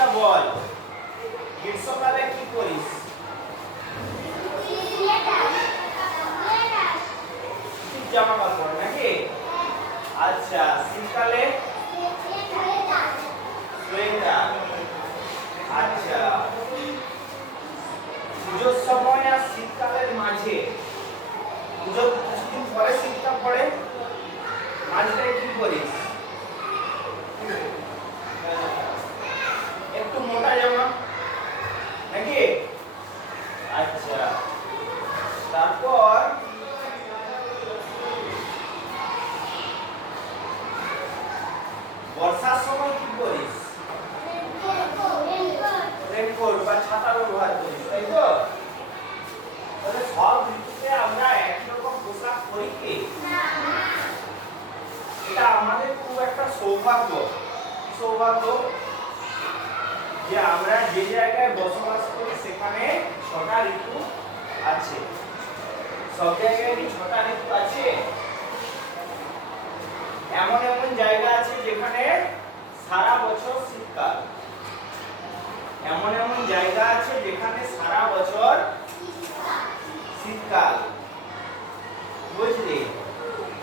আচ্ছা বল, গ্রীষ্মকালে কি করিস? জামা কাপড় নাকি? আচ্ছা, শীতকালে সোয়েটার। আচ্ছা, পুজোর সময় আর শীতকালের মাঝে, পুজোর কিছুদিন পরে শীতকাল পড়ে, মাঝখানে কি করিস? একটু মোটা জামা নাকি? আচ্ছা, তারপর বর্ষার সময় কি করিস? রেনকোট বা ছাতা ব্যবহার করিস, তাই তো? তাহলে সব ঋতুতে আমরা একই রকম পোশাক পরি কি? এটা আমাদের খুব একটা সৌভাগ্য। সৌভাগ্য যে আমরা যে জায়গায় বসবাস করি সেখানে 6টা ঋতু আছে। সব জায়গায় কি 6টা ঋতু আছে? এমন এমন জায়গা আছে যেখানে সারা বছর শীতকাল, এমন এমন জায়গা আছে যেখানে সারা বছর শীতকাল, বুঝলি?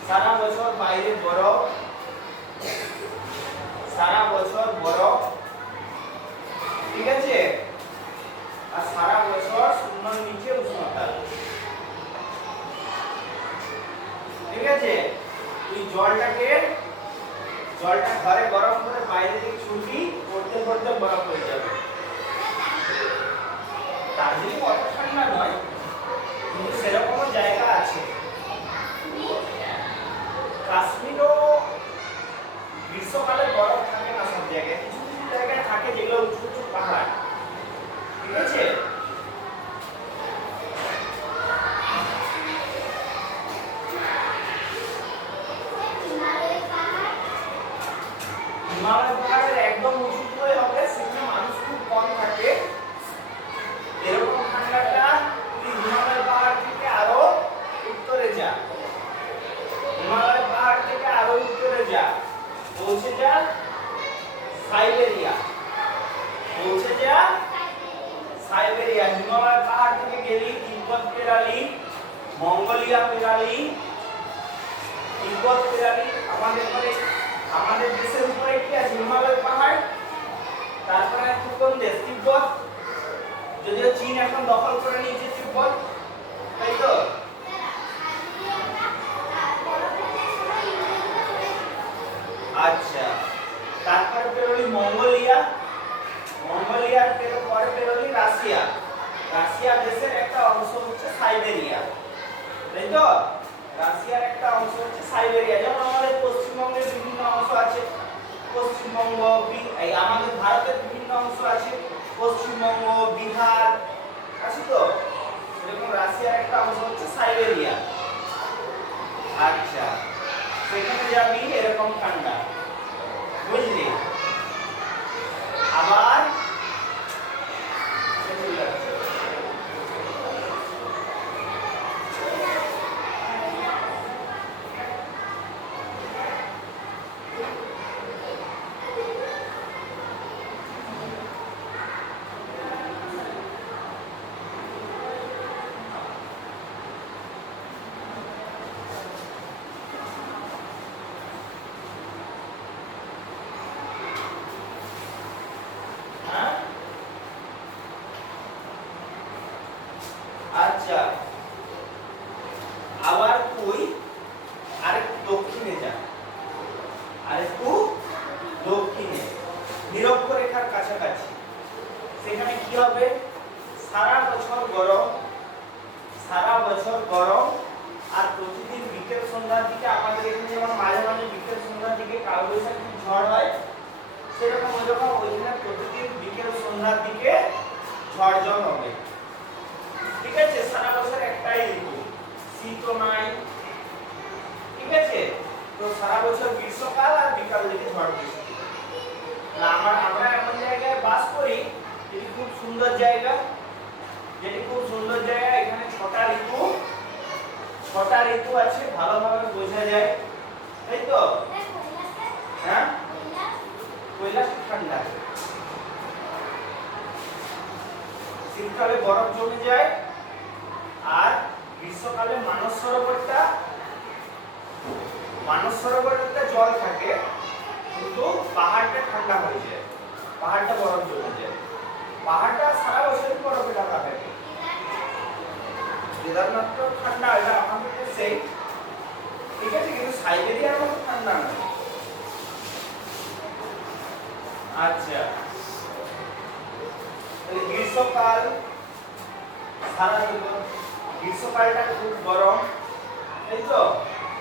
সারা বছর বাইরে বরফ, সারা বছর বরফ, ঠিক আছে? আর সারা বছর শূন্যের নিচে উষ্ণতা, ঠিক আছে? তুই জলটা ঘরে গরম করে বাইরে থেকে ছুটি করতে করতে বরফ হয়ে যাবে। দার্জিলিং অত ঠান্ডা নয়, কিন্তু সেরকমও জায়গা আছে। কাশ্মীরও গ্রীষ্মকালে বরফ থাকে না সব জায়গায়, কিছু কিছু জায়গায় থাকে যেগুলো উঁচু উঁচু পাহাড়, ঠিক আছে? হিমালয় পাহাড়ের একদম উঁচুতে হবে, সেখানে মানুষ খুব কম থাকে। এরকম ঠান্ডাটা তুই হিমালয় পাহাড় থেকে আরো উত্তরে যা, হিমালয় পাহাড় থেকে আরো উত্তরে যা, পৌঁছে যা সাইবেরিয়া, পৌঁছে যা সাইবেরিয়া। হিমালয় পাহাড় থেকে গেলি তিব্বত পেরালি, মঙ্গোলিয়া পেরালি, তিব্বত পেরালি। আমাদের দেশের উপরে কি আছে? হিমালয় পাহাড়। তারপরে আছে কোন দেশ? তিব্বত। যদিও চীন এখন দখল করে নিয়েছে তিব্বত, তাই তো? আচ্ছা, তারপরে পেরোলি মঙ্গোলিয়া, মঙ্গোলিয়ার পরে পেরোলি রাশিয়া। রাশিয়া দেশের একটা অংশ হচ্ছে সাইবেরিয়া, তাই তো? রাশিয়ার একটা অংশ হচ্ছে সাইবেরিয়া। যেমন আমাদের পশ্চিমবঙ্গের বিভিন্ন অংশ আছে, পশ্চিমবঙ্গ, আমাদের ভারতের বিভিন্ন অংশ আছে, পশ্চিমবঙ্গ, বিহার আছে তো? এরকম রাশিয়ার একটা অংশ হচ্ছে সাইবেরিয়া। আচ্ছা, সেখানে যাবি এরকম ঠান্ডা, বুঝলি? আবার আচ্ছা, আবার তুই আরেকটু দক্ষিণে যা, আরেকটু দক্ষিণে, নিরক্ষরেখার কাছাকাছি। সেখানে কি হবে? সারা বছর গরম, সারা বছর গরম। আর প্রতিদিন বিকেল সন্ধ্যার দিকে আমাদের এখানে যেমন মাঝে মাঝে বিকেল সন্ধ্যার দিকে কালবৈশাখী ঝড় হয়, সেরকম ওইরকম ওইখানে প্রতিদিন বিকেল সন্ধ্যার দিকে ঝড় জল হবে, ঠিক আছে? সারা বছর একটাই ঋতু, শীতও নাই, ঠিক আছে? তো সারা বছর গ্রীষ্মকাল আর বিকাল দিকে ঝড় বৃষ্টি। আমরা এমন জায়গায় বাস করি যেটি খুব সুন্দর জায়গা, এখানে 6টা ঋতু আছে, ভালোভাবে বোঝা যায়, তাই তো? হ্যাঁ, কৈলাস ঠান্ডা, শীতকালে বরফ জমে যায়, আর গ্রীষ্মকালে মানস সরোবরটা জল থাকে, কিন্তু পাহাড়টা ঠান্ডা হয়ে যায়, পাহাড়টা বরফ জমে যায়। পাহাড়টা সারা বছরই বরফে ঢাকা থাকে। কেদারনাথ তো ঠান্ডা, এটা আমাদের দেশে, ঠিক আছে, কিন্তু সাইবেরিয়ার মতো ঠান্ডা না। আচ্ছা, তাহলে গ্রীষ্মকাল সারা গ্রীষ্মকালটা খুব গরম, তাই তো?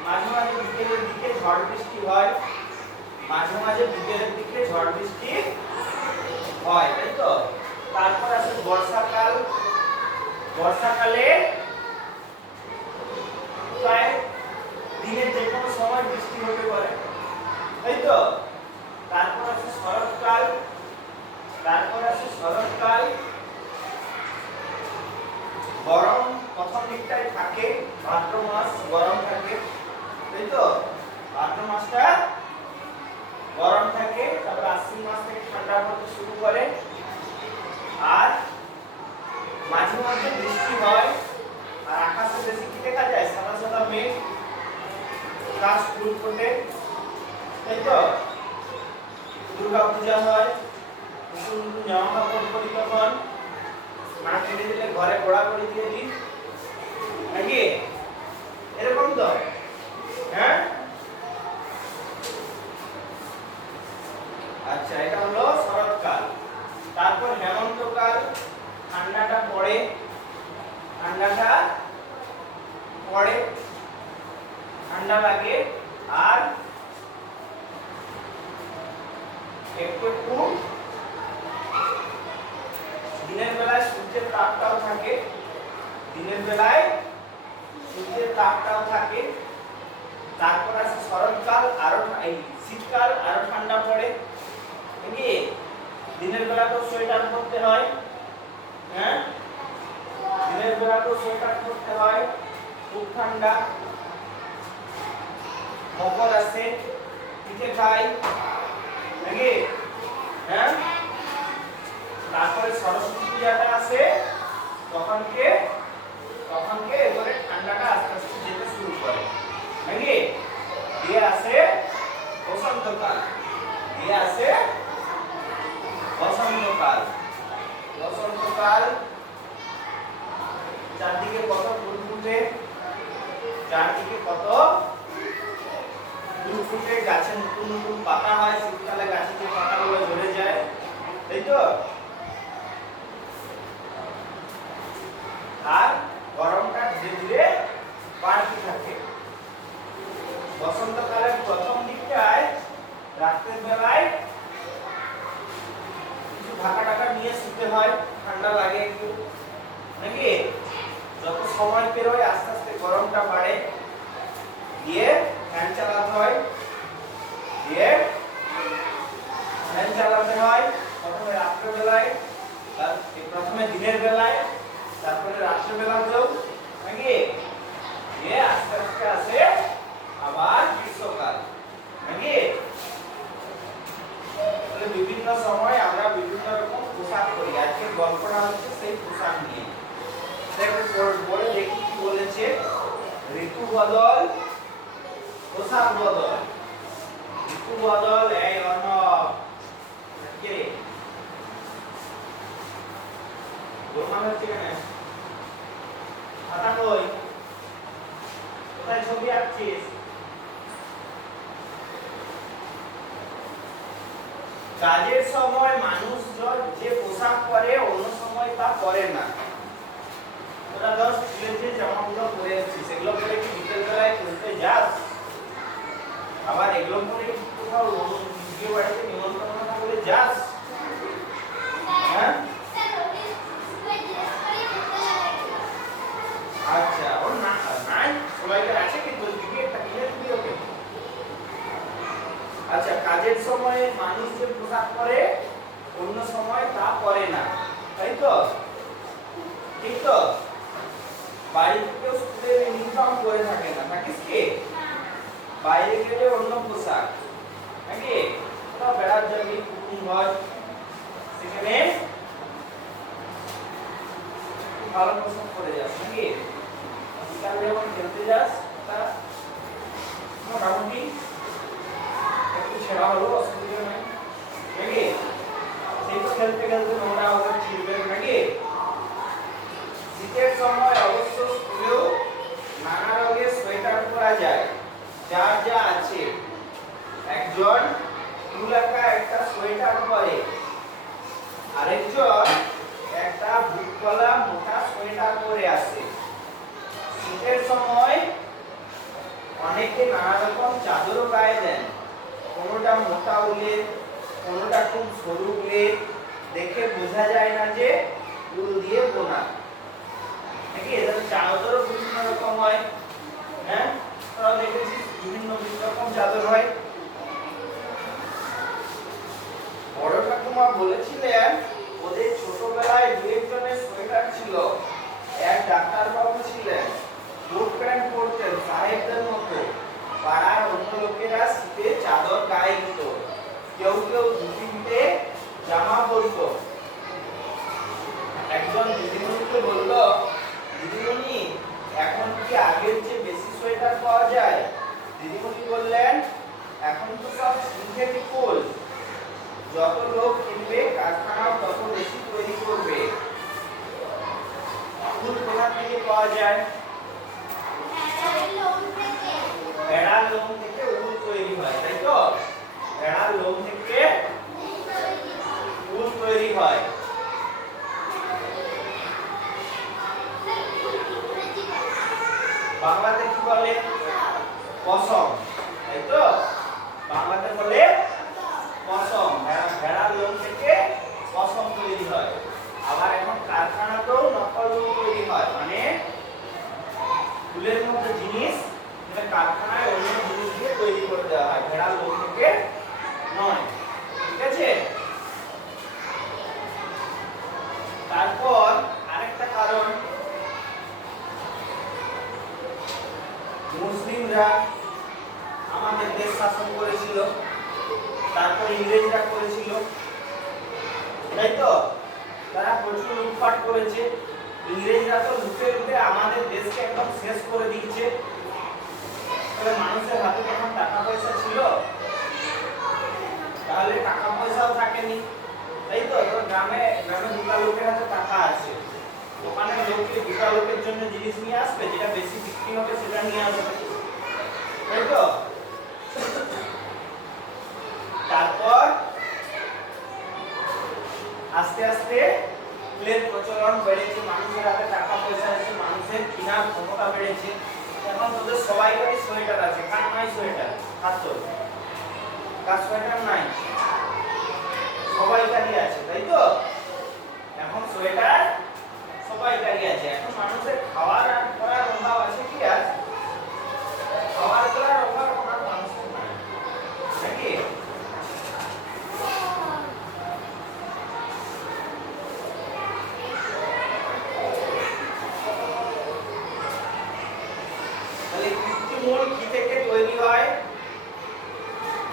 মাঝে মাঝে বিকেলের দিকে ঝড় বৃষ্টি হয়, মাঝে মাঝে বিকেলের দিকে ঝড় বৃষ্টি হয়, তাই তো? তারপর আছে বর্ষাকাল। বর্ষাকালে প্রায় দিনের যে কোনো সময় বৃষ্টি হতে পারে, তাই তো? তারপর আছে শরৎকাল। গরম প্রথম দিকটায় থাকে, ভাদ্র মাস গরম থাকে, তাই তো? ভাদ্র মাসটা গরম থাকে, তারপর আশ্বিন মাস থেকে ঠান্ডা পড়তে শুরু করে, আর মাঝে মাঝে বৃষ্টি হয়, আর আকাশে বেশি কি দেখা যায়? সাদা সাদা মেঘ, আকাশ ফুল ফোটে, তাই তো? দুর্গা পূজা হয়, নতুন নতুন জামা কাপড় পরি, তখন না কিনে দিলে ঘরে ঘোড়া করে দিয়ে দিই, নাকি এরকম তো? হ্যাঁ, আচ্ছা, এটা হলো শরৎকাল। তারপর হেমন্তকাল। ঠান্ডাটা পড়ে, ঠান্ডা লাগে, আর একটু একটু দিনের বেলায় সূর্যের তাপটাও থাকে, তারপর আছে শরৎকাল, আরো এই শীতকাল, আরো ঠান্ডা পড়ে, নাকি? দিনের বেলা তো সোয়েটার পরতে হয়, হ্যাঁ, দিনের বেলা তো সোয়েটার পরতে হয়, খুব ঠান্ডা। মকর আছে, পিঠে খাই, নাকি? হ্যাঁ, তারপরে সরস্বতী পূজাটা আছে, তখনকে এবারে ঠান্ডাটা আস্তে আস্তে যেতে শুরু করে, নাকি? দিয়ে আসে বসন্তকাল। চারদিকে কত ফুল ফুটে, গাছে নতুন নতুন পাতা হয়, শীতকালে গাছে যে পাতাগুলো ঝরে যায়, তাই তো? আর গরমটা ধীরে ধীরে বাড়তে থাকে। বসন্তকালের প্রথম দিকটায় রাতের বেলায় কিছু ঢাকা নিয়ে শুতে হয়, ঠান্ডা লাগে একটু, নাকি? যত সময় পেরোয় আস্তে আস্তে গরমটা বাড়ে, দিয়ে ফ্যান চালাতে হয়, প্রথমে রাত্রেবেলায়, প্রথমে দিনের বেলায়, তারপরে রাত্রেবেলাতেও, নাকি? দিয়ে আস্তে আস্তে আসে আবার গ্রীষ্মকাল, নাকি? তাহলে বিভিন্ন সময় আমরা বিভিন্ন রকম পোশাক পরি। আজকের গল্পটা হচ্ছে সেই পোশাক নিয়ে। বলে দেখি কি বলেছে। ঋতু বদল, পোশাক বদল। ঋতু বদল, এই অর্ণব কে দোকান হচ্ছে কেন? খাতা কই? কোথায় ছবি আঁকছিস? কাজের সময় মানুষজন যে পোশাক পরে অন্য সময় তা পরে না। তোরা ধর স্কুলের যে জামাগুলো পরে আসছিস, সেগুলো পরে কি বিকেল বেলায় খেলতে যাস? আবার এগুলো পরে কি কোথাও নিজের বাড়িতে নিমন্ত্রণ করে যাস? হ্যাঁ, আচ্ছা, ওর না নাই সবাইকে আছে কি তোর দিকে একটা কিনে দিবি ওকে। আচ্ছা, কাজের সময় মানুষ যে পোশাক পরে অন্য সময় তা পরে না, তাই তো? ঠিক তো? বাড়িতে কেউ স্কুলের ইউনিফর্ম পরে থাকে না, থাকিস কি? বাইরে গেলে অন্য পোশাক, নাকি? কোথাও বেড়ার যাবি, কুটুম ঘর, সেখানে ভালো পোশাক পরে যাস নাকি? বিকালে যখন খেলতে যাস তা মোটামুটি একটু ছেঁড়া হলো, অসুবিধা নাই নাকি? সেই তো খেলতে খেলতে নোংরা হবে, ছিঁড়বে নাকি? শীতের সময় অবশ্য স্কুলেও নানা রঙের সোয়েটার পরা যায়, যার যা আছে। একজন ফুলাকা একটা সোয়েটার পরে, আরেকজন একটা বুক গলা মোটা সোয়েটার পরে আসে। শীতের সময় অনেকে নানা রকম চাদরও গায়ে দেন, কোনোটা মোটা উলের, কোনোটা খুব সরু উলের, দেখে বোঝা যায় না যে উল দিয়ে বোনা নাকি। এদের চাদরও বিভিন্ন রকম হয়, হ্যাঁ তোরা দেখেছিস বিভিন্ন রকম চাদর হয়। বড় ঠাকুমা বলেছিলেন ওদের ছোটবেলায় দু একজনের সোয়েটার ছিল। এক ডাক্তার বাবু ছিলেন, কোট প্যান্ট পরতেন সাহেবদের মতো। পাড়ার অন্য লোকেরা শীতে চাদর গায়ে দিত, কেউ কেউ ধুতি দিতে জামা পরতো। একজন দিদিমণিকে বলল, দিদিমণি এখন কি আগের চেয়ে বেশি সোয়েটার পাওয়া যায়? দিদিমণি বললেন, এখন তো সব সিনথেটিক উল, যত লোক কিনবে কারখানাও তত বেশি তৈরি করবে। উল কোথা থেকে পাওয়া যায়? ভেড়ার লোম থেকে উল তৈরি হয়, তাই তো? ভেড়ার লোম থেকে উল তৈরি হয়। বাংলাতে কি বলে? পশম, তাই তো? বাংলাতে বলে পশম। ভেড়ার লোম থেকে পশম তৈরি হয়। আবার এখন কারখানাতেও নকল উল তৈরি হয়, মানে উলের মতো জিনিস কারখানায় অন্য জিনিস দিয়ে তৈরি করে দেওয়া হয়, ভেড়ার লোম থেকে নয়, ঠিক আছে? তারপর আরেকটা কারণ, মুসলিমরা আমাদের দেশ শাসন করেছিল, তারপর ইংরেজরা করেছিল, তাই তো? তারা প্রচুর লুটপাট করেছে। ইংরেজরা তো লুটে লুটে আমাদের দেশকে একদম শেষ করে দিয়েছে। তাহলে মানুষের হাতে তখন টাকা পয়সা ছিল? তাহলে টাকা পয়সাও থাকেনি, তাই তো? গ্রামে গ্রামে দুটা লোকের হাতে টাকা আছে, দোকানের লোককে দুটা লোকের জন্য জিনিস নিয়ে আসবে, যেটা বেশি বিক্রি হবে সেটা নিয়ে আসবে, তাই তো? তারপর আস্তে আস্তে উলের প্রচলন বেড়েছে, মানুষের হাতে টাকা পয়সা আছে, মানুষের কেনার ক্ষমতা বেড়েছে। এখন তোদের সবাইকারই সোয়েটার আছে, কার নাই সোয়েটার? হাত তোল, কার সোয়েটার নাই? সবাইকারই আছে, তাই তো? এখন সোয়েটার সবাইকারই আছে। এখন মানুষের খাওয়ার আর পরার অভাব আছে কি? আছে খাওয়ার পরার অভাব আমার মানুষের নাই নাকি? তাহলে কৃত্রিমূল কি থেকে তৈরি হয়?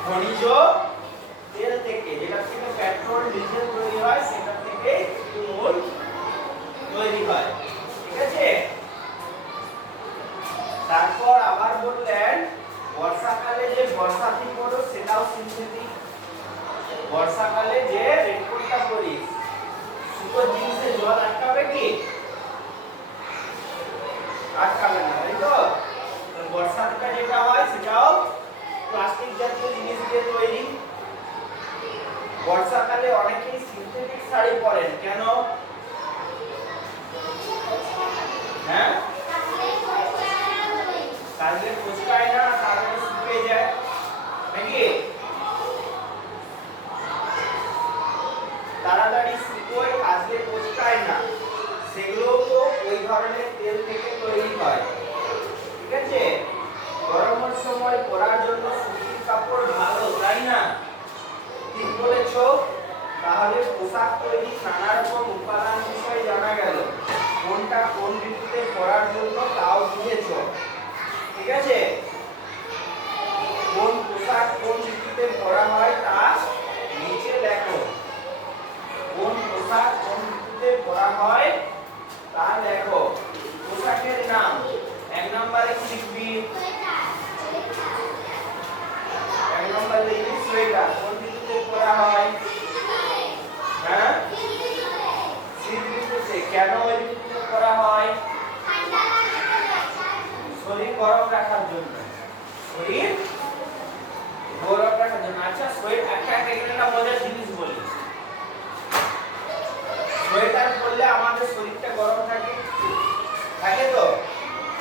খনিজ তেল থেকে, যেটা থেকে পেট্রোল ডিজেল তৈরি হয়, সেটা থেকে কৃত্রিমূল তৈরি হয়, ঠিক আছে? তারপর আবার বললেন বর্ষাকালে যে বর্ষাতি পড়ো সেটাও সিনথেটিক। বর্ষাকালে যে রেনকোটটা পরিস, সুতোর জিনিসে জল আটকাবে কি? আটকাবে না, তাই তো? বর্ষাটা যেটা হয় সেটাও প্লাস্টিক জাতীয় জিনিস দিয়ে তৈরি। বর্ষাকালে অনেকেই সিনথেটিক শাড়ি পরেন, কেন? হ্যাঁ, কাজে কোচকায় না, তারপরে শুকিয়ে যায় নাকি? তাড়াতাড়ি শুকোয়, কাজে কোচকায় না, সেগুলো তো ওই ধরনের তেল থেকে তৈরি হয়, ঠিক আছে? গরমের সময় পরার জন্য সুতির কাপড় ভালো, তাই না? ঠিক বলেছো। তাহলে পোশাক তৈরি নানা রকম উপাদান বিষয়ে জানা গেল, কোনটা কোন ঋতুতে পরার জন্য তাও বুঝেছো, ঠিক আছে? কোন পোশাক কোন ঋতুতে পরা হয় তা নিচে লেখো। কোন পোশাক কোন ঋতুতে পরা হয় তাহলে দেখো পোশাকের নাম এক নম্বরে কি লিখবি? এক নম্বরে লিখবি সোয়েটার। কোন ঋতুতে পরা হয়? হ্যাঁ, শীত ঋতুতে। কেন ওই ঋতুতে পরা হয়? শরীর গরম রাখার জন্য। শরীর গরম রাখার জন্য। আচ্ছা সোয়েটার একটা মজার জিনিস বলি, সোয়েটার পরলে আমাদের শরীরটা গরম থাকে, থাকে তো?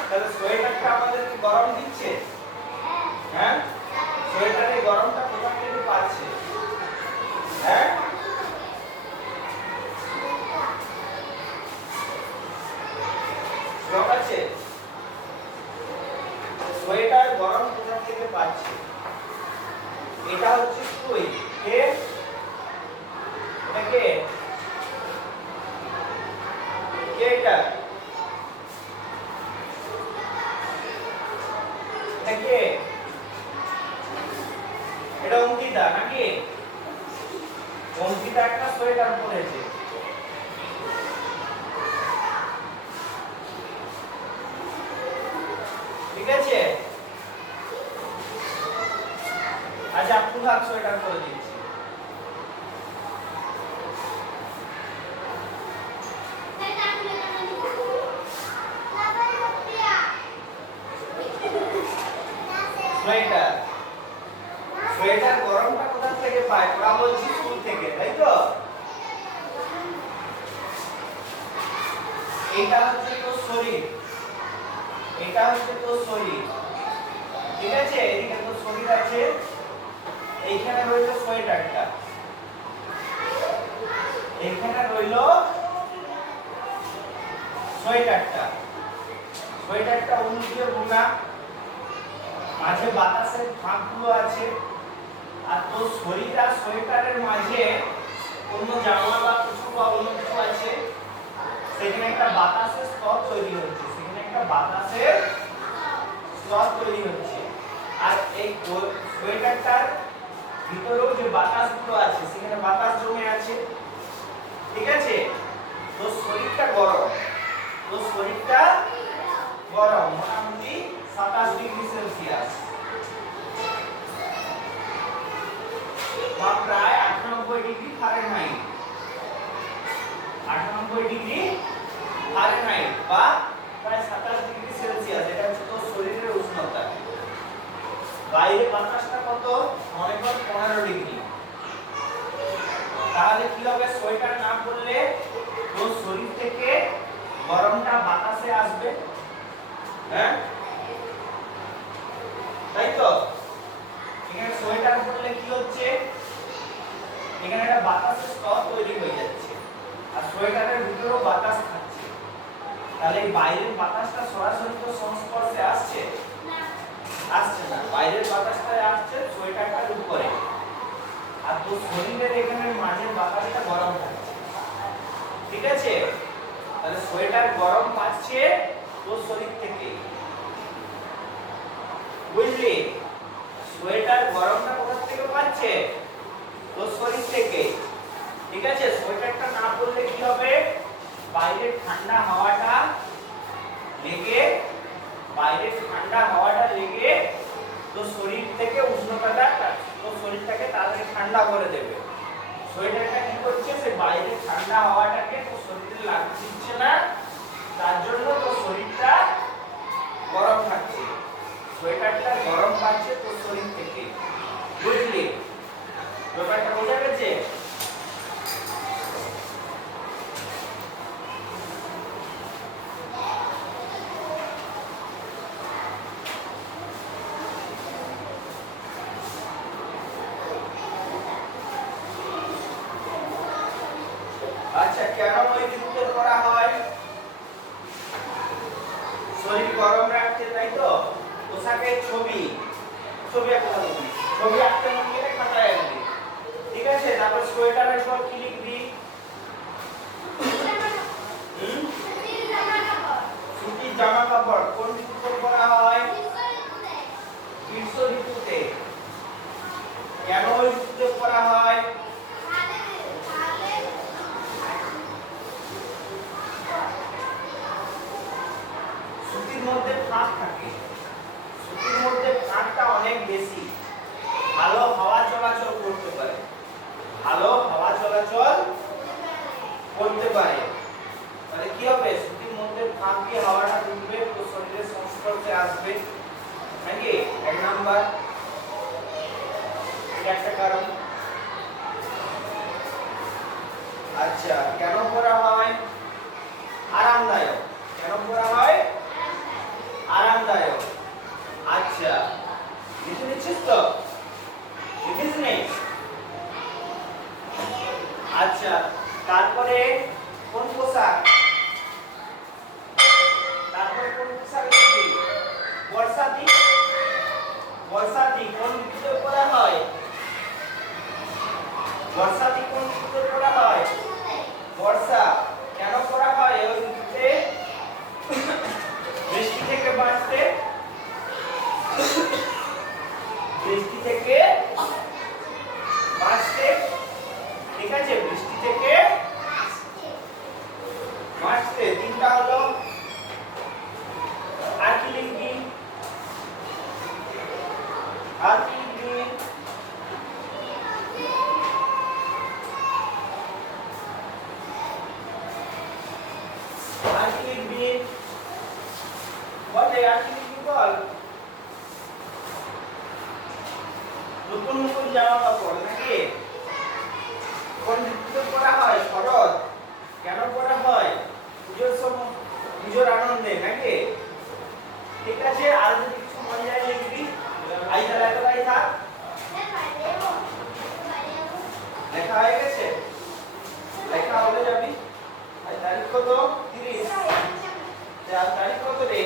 তাহলে সোয়েটারটা আমাদের কি গরম দিচ্ছে? হ্যাঁ, সোয়েটারের গরমটা কোথা থেকে পাচ্ছে? হ্যাঁ, ঠিক আছে, সোয়েটার গরম কোথা থেকে পাচ্ছে? এটা হচ্ছে সুই। কে? এটা কে? কে এটা? এটা কে? এটা অঙ্কিতা নাকি? অঙ্কিতা একটা সোয়েটার পরেছে। ঠিক আছে, আজ আপনি ভাগ সোয়েটার পরে দিচ্ছি। সোয়েটার, সোয়েটার গরমটা কোথা থেকে পায়? তোরা বলছিস স্কুল থেকে, তাই তো? এটা হচ্ছে তোর শরীর, এটা হচ্ছে তোর শরীর। ঠিক আছে, এদিকে তোর শরীর আছে, এইখানে রইল সোয়েটারটা, এইখানে রইল সোয়েটারটা। সোয়েটারটা উল দিয়ে বোনা, মাঝে বাতাসের ফাঁকগুলো আছে, আর তোর শরীর আর সোয়েটারের মাঝে অন্য জামা বা কিছু বা অন্য কিছু আছে, সেখানে একটা বাতাসের স্তর তৈরি হচ্ছে, সেখানে একটা বাতাসের স্তর তৈরি হচ্ছে। আর এই সোয়েটারটার ভিতরেও যে বাতাসগুলো আছে, সেখানে বাতাস জমে আছে। ঠিক আছে, তোর শরীরটা গরম, তোর শরীরটা গরম মোটামুটি 27 ডিগ্রি সেলসিয়াস বা প্রায় 98 ডিগ্রি ফারেনহাইট, 98 ডিগ্রি ফারেনহাইট বা প্রায় 27 ডিগ্রি সেলসিয়াস। এটা হচ্ছে তোর শরীরের উষ্ণতা। বাইরে বাতাসটা কত? মনে কর 15 ডিগ্রি। তাহলে কি হবে? সোয়েটার না পরলে তোর শরীর থেকে গরমটা বাতাসে আসবে। হ্যাঁ, তাই তো? এখানে সোয়েটার পরলে কি হচ্ছে? এখানে একটা বাতাসের স্তর তৈরি হয়ে যাচ্ছে, আর সোয়েটারের ভিতরেও বাতাস থাকছে। তাহলে এই বাইরের বাতাসটা সরাসরি তো সংস্পর্শে আসছে? আসছে না। বাইরের বাতাসটা আসছে সোয়েটারটার উপরে, আর তোর শরীরের এখানে মাঝের বাতাসটা গরম থাকছে। ঠিক আছে, তাহলে সোয়েটার গরম পাচ্ছে তোর শরীর থেকে, বুঝলি? সোয়েটার গরমটা কোথা থেকে পাচ্ছে? তোর শরীর থেকে। ঠিক আছে, সোয়েটারটা না পরলে কি হবে? বাইরের ঠান্ডা হাওয়াটা লেগে, বাইরের ঠান্ডা হাওয়াটা লেগে তোর শরীর থেকে উষ্ণতাটা তোর শরীরটাকে তাড়াতাড়ি ঠান্ডা করে দেবে। সোয়েটারটা কি করছে? সে বাইরের ঠান্ডা হাওয়াটাকে তোর শরীরে লাগতে দিচ্ছে না, তার জন্য তোর শরীরটা গরম থাকছে। সোয়েটারটা গরম পাচ্ছে তোর শরীর থেকে, বুঝলি? ব্যাপারটা বোঝা গেছে? আচ্ছা, কেন ওই ঋতুতে করা হয়? শরীর গরম রাখতে, তাই তো? পোশাকের ছবি, ছবি আঁকতে হবে, ছবি আঁকতে মন গেলে খাতায় আঁকবি। ঠিক আছে, তারপর সোয়েটারের পর কি লিখবি? সুতির জামা কাপড়। কোন ঋতুতে পরা হয়? গ্রীষ্ম ঋতুতে। কেন ওই ঋতুতে পরা হয়? করতে পারে, তাহলে কি হবে? সুতির মধ্যে ফাঁক দিয়ে হাওয়াটা ঢুকবে, তো শরীরের সংস্পর্শে আসবে নাকি? এক নাম্বার, এটা একটা কারণ। আচ্ছা, কেন পরা হয়? আরামদায়ক। কেন পরা হয়? আরামদায়ক। আচ্ছা, লিখে নিচ্ছিস তো? লিখিস নি? আচ্ছা, তারপরে কোন পোশাক? তারপরে কোন পোশাক লিখবি? বর্ষাতি। বর্ষাতি কোন ঋতুতে পরা হয়? বর্ষাতি কোন ঋতুতে পরা হয়? বর্ষা। কেন পরা হয় ওই ঋতুতে? বৃষ্টি থেকে বাঁচতে। বৃষ্টি থেকে বাঁচতে, ঠিক আছে? বৃষ্টি থেকে বাঁচতে। তিনটা হলো। আর কি লিখবি? আর কি লিখবি? আর কি লিখবি? বল, আর কি লিখবি বল। নতুন নতুন জামা কাপড় নাকি? কোন ঋতুতে পরা হয়? শরৎ। কেন পরা হয়? পুজোর সময়, পুজোর আনন্দে নাকি? ঠিক আছে, আর যদি কিছু মনে যায় লিখবি। আই তাহলে এতটাই থাক। লেখা হয়ে গেছে? লেখা হবে যাবি। আর তারিখ কত? 30। তারিখ কত রে?